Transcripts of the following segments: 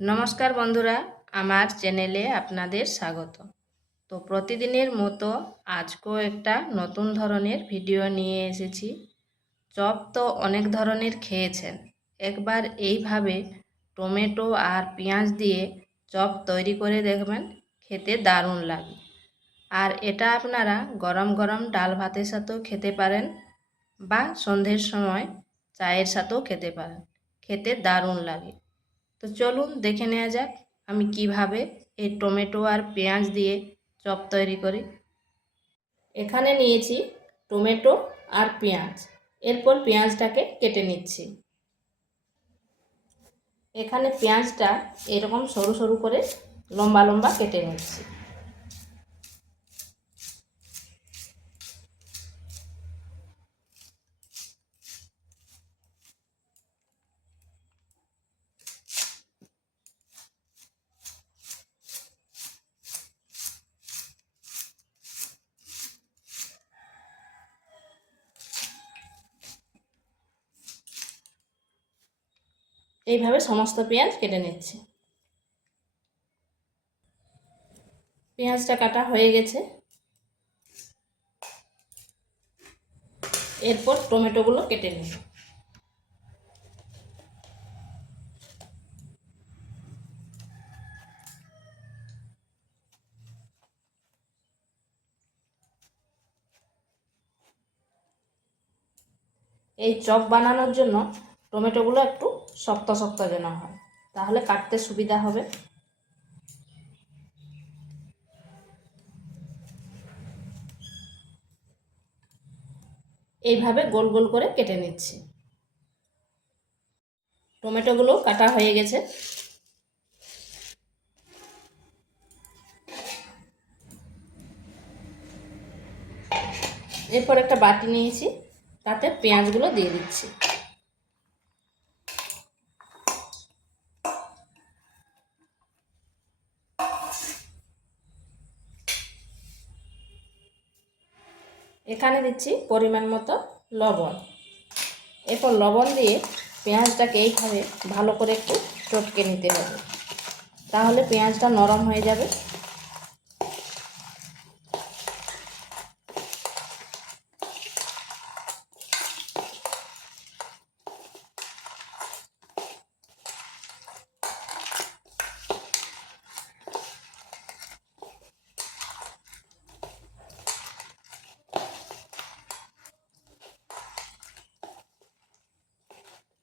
নমস্কার বন্ধুরা, আমার চ্যানেলে আপনাদের স্বাগত। তো প্রতিদিনের মতো আজকেও একটা নতুন ধরনের ভিডিও নিয়ে এসেছি। চপ তো অনেক ধরনের খেয়েছেন, একবার এইভাবে টমেটো আর পেঁয়াজ দিয়ে চপ তৈরি করে দেখবেন, খেতে দারুণ লাগে। আর এটা আপনারা গরম গরম ডাল ভাতের সাথেও খেতে পারেন বা সন্ধ্যের সময় চায়ের সাথেও খেতে পারেন, খেতে দারুণ লাগে। তো চলুন দেখে নেওয়া যাক আমি কিভাবে এই টমেটো আর পেঁয়াজ দিয়ে চপ তৈরি করি। এখানে নিয়েছি টমেটো আর পেঁয়াজ, এরপর পেঁয়াজটাকে কেটে নিচ্ছি। এখানে পেঁয়াজটা এরকম সরু সরু করে লম্বা লম্বা কেটে নিচ্ছি। এইভাবে সমস্ত পেঁয়াজ কেটে নিচ্ছি। পেঁয়াজটা কাটা হয়ে গেছে, এরপর টমেটোগুলো কেটে নিই। এই চপ বানানোর জন্য টমেটোগুলো একটু শক্ত শক্ত যেন হয়, তাহলে কাটতে সুবিধা হবে। এইভাবে গোল গোল করে কেটে নিচ্ছি। টমেটোগুলো কাটা হয়ে গেছে। এরপর একটা বাটি নিয়েছি, তাতে পেঁয়াজগুলো দিয়ে দিচ্ছি। এখানে দিচ্ছি পরিমাণ মতো লবণ। এরপর লবণ দিয়ে পেঁয়াজটাকে এইভাবে ভালো করে একটু চটকে নিতে হবে, তাহলে পেঁয়াজটা নরম হয়ে যাবে।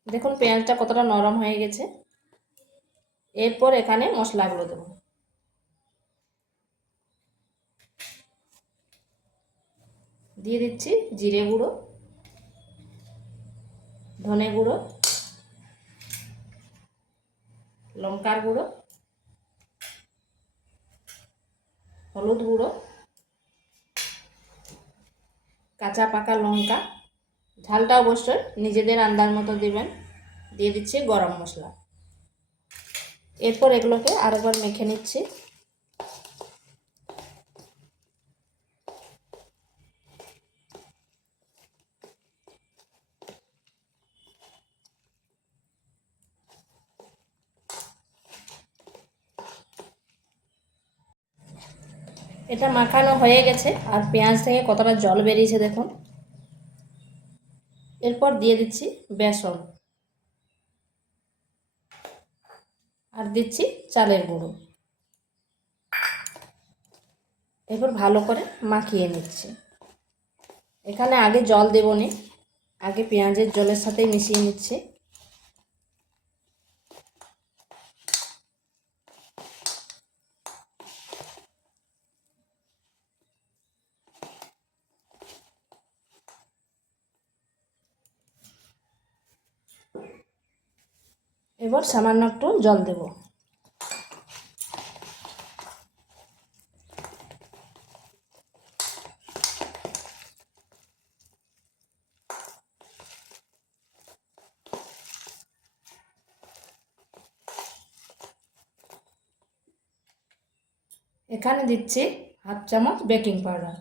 দেখুন পেঁয়াজটা কতটা নরম হয়ে গেছে। এরপর এখানে মশলাগুলো দেবো। দিয়ে দিচ্ছি জিরে গুঁড়ো, ধনে গুঁড়ো, লঙ্কার গুঁড়ো, হলুদ গুঁড়ো, কাঁচা পাকা লঙ্কা, ঝালটা অবশ্যই নিজেদের আন্দাজ মতো দেবেন। দিয়ে দিচ্ছি গরম মশলা। এরপর এগুলোকে আরেকবার মেখে নিচ্ছি। এটা মাখানো হয়ে গেছে, আর পেঁয়াজ থেকে কতটা জল বেরিয়েছে দেখুন। এরপর দিয়ে দিচ্ছি বেসন, আর দিচ্ছি চালের গুঁড়ো। এরপর ভালো করে মাখিয়ে নিচ্ছি। এখানে আগে জল দেবনি, আগে পেঁয়াজের জলের সাথেই মিশিয়ে নিচ্ছি। এবার সামান্য একটু জল দেব। এখানে দিচ্ছি হাফ চামচ বেকিং পাউডার।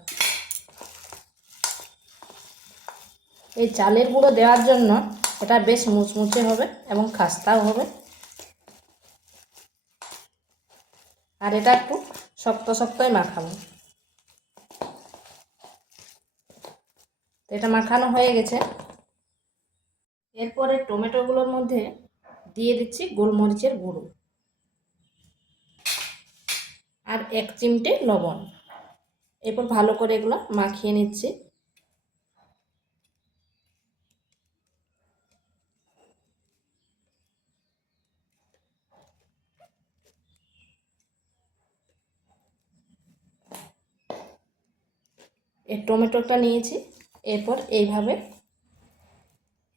এই চালের গুঁড়ো দেওয়ার জন্য এটা বেশ মুচমুচে হবে এবং খাস্তাও হবে। আর এটা একটু শক্ত শক্তই মাখাবো। তো এটা মাখানো হয়ে গেছে। এরপরে টমেটোগুলোর মধ্যে দিয়ে দিচ্ছি গোলমরিচের গুঁড়ো আর 1 চিমটে লবণ। এরপর ভালো করে এগুলো মাখিয়ে নিচ্ছি। এই টমেটোটা নিয়েছি, এরপর এইভাবে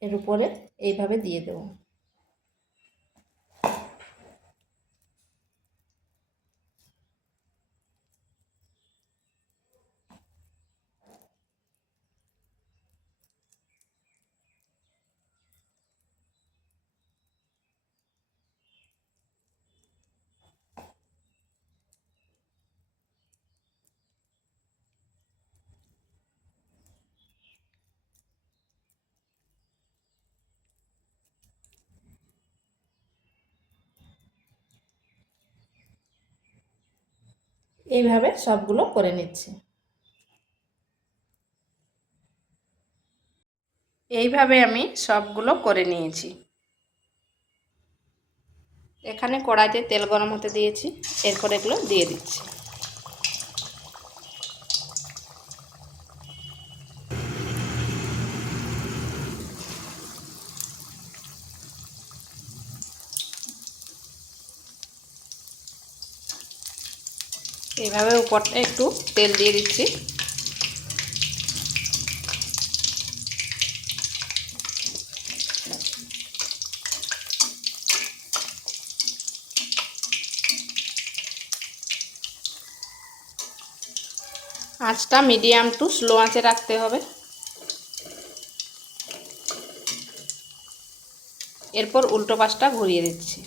এর উপরে এইভাবে দিয়ে দেব। এইভাবে সবগুলো করে নিচ্ছি। এইভাবে আমি সবগুলো করে নিয়েছি। এখানে কড়াইতে তেল গরম হতে দিয়েছি, এরপর এগুলো দিয়ে দিচ্ছি। এইভাবে উপরটা একটু তেল দিয়ে দিচ্ছি। আঁচটা মিডিয়াম টু স্লো আঁচে রাখতে হবে। এরপর উল্টো পাশটা ঘুরিয়ে দিচ্ছি।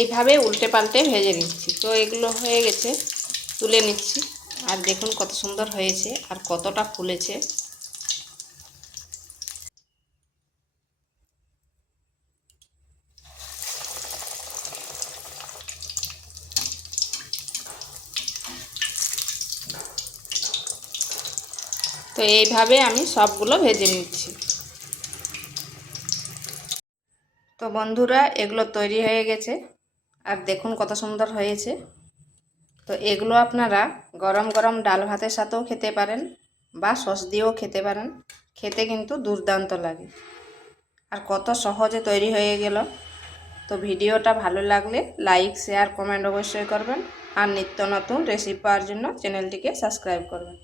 এইভাবে উল্টে পাল্টে ভেজে নিচ্ছি। তো এগুলো হয়ে গেছে, তুলে নিচ্ছি। আর দেখুন কত সুন্দর হয়েছে আর কতটা ফুলেছে। তো এইভাবে আমি সবগুলো ভেজে নিচ্ছি। তো বন্ধুরা, এগুলো তৈরি হয়ে গেছে আর দেখুন কত সুন্দর হয়েছে। তো এগুলো আপনারা গরম গরম ডাল ভাতের সাথেও খেতে পারেন বা সস দিয়েও খেতে পারেন। খেতে কিন্তু দুর্দান্ত লাগে আর কত সহজে তৈরি হয়ে গেল। তো ভিডিওটা ভালো লাগলে লাইক, শেয়ার, কমেন্ট অবশ্যই করবেন আর নিত্য নতুন রেসিপি পাওয়ার জন্য চ্যানেলটিকে সাবস্ক্রাইব করবেন।